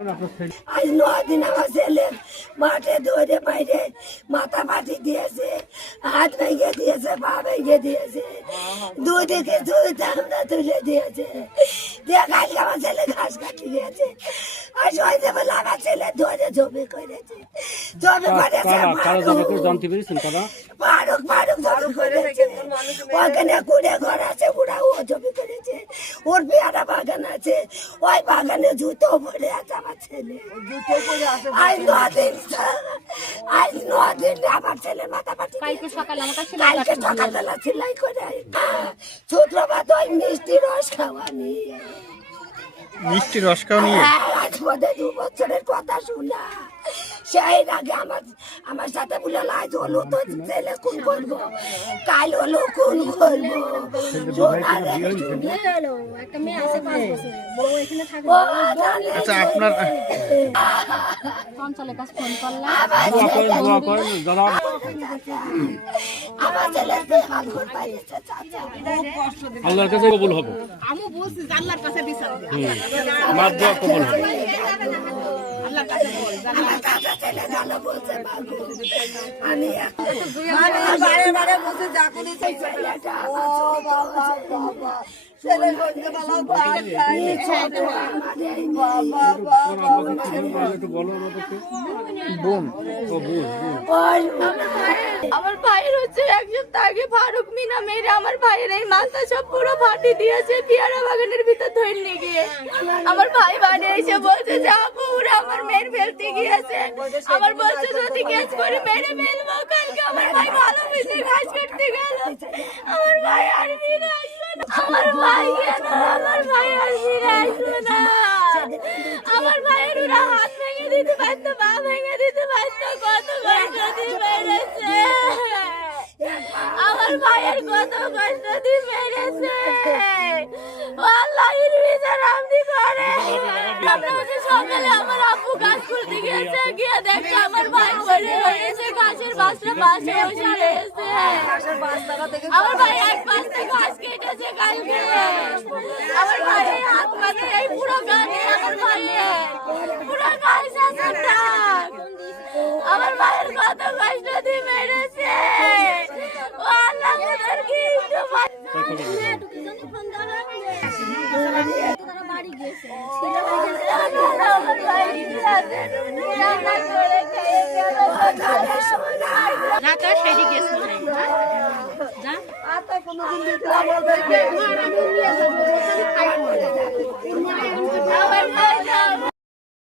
আজ 9 দিন আমার ছেলে মাঠে দৌড়ে বাইরে মাথা ফাটি দিয়েছে, হাত ভেঙে দিয়েছে, পা ভেঙে দিয়েছে, দুদিকে দুই চামড়া তুলে দিয়েছে দিয়ে কালকে আমার ছেলে ঘাস কাটি গিয়েছে। আর সইতে বলে আমার ছেলে ধরে জমি করেছে, জমি করেছে ফারুক জমি করেছে। ওখানে কুড়ে ঘর আছে, ওরা ও জমি করেছে, ওর পেয়ারা বাগান আছে, ওই বাগানে জুতো পরে আছে আমার ছেলে। আজ 9 দিন আমার ছেলে মাথা ফাটি। কালকে সকালবেলা সেলাই করে শুক্রবার তো মিষ্টি রস খাওয়া নিয়ে আজ বোধহয় 2 বছরের কথা শুনা। সেই আগে আমার সাথে বলে আজ হলো তো ছেলে কোন করবো, কাল হলো কোন করবো। আচ্ছা, আপনার আল্লাহর কাছে কবুল হবে। আমি বলছি আল্লাহর কাছে বিচার দে, মার দোয়া কবুল হবে। আল্লাহর কাছে বল আমি বারে বারে বসে যা করি সেই ছেলেটা ছেলে বলতে বলা আমার ভাইয়ের হচ্ছে 1 সপ্তাহ আগে ফারুক মিনা মেরে আমার ভাইয়ের এই মাথা সব পুরো ফাটি দিয়েছে পেয়ারা বাগানের ভিতর ধরে নিয়ে গিয়ে। আমার ভাই বাড়ি এসে বলছে যে আপু ওরা আমার মেয়ের ফেলতে গিয়েছে, আমার বলছে যদি কেস করে মেরে ফেলবো। কালকে আমার ভাই ভালো বেশি ঘাস কাটতে গেল, আমার ভাই আর ফিরে আসলো না। আমার ভাই কেন আমার ভাই আর ফিরে আসলো না? আমার ভাইয়ের ওরা হাত ভেঙে দিতে পারতো, পা ভেঙে দিতে পারতো, কত কষ্ট দিয়ে মেরেছে আমার ভাইয়ের, কত কষ্ট দিয়ে মেরেছে। আল্লাহর বিচার আপনি করেন। সকালে আমার আব্বু গাছ খুলতে গিয়েছে, গিয়ে দেখছে আমার ভাই পড়ে রয়েছে, গাছের বাসটা পাশে বসে রয়েছে। আমার ভাই 1 বস্তা ঘাস কেটেছে কালকে। আমার ভাইয়ের হাত মানে এই পুরো গানে আমার ভাইয়ের পুরো গাছ আছে টাক। আমার ভাইয়ের কত কষ্ট দিয়ে মেরেছে। ও আল্লাহ তোদের কি একটু বাড়ি গেছে সেটি গেছে আমার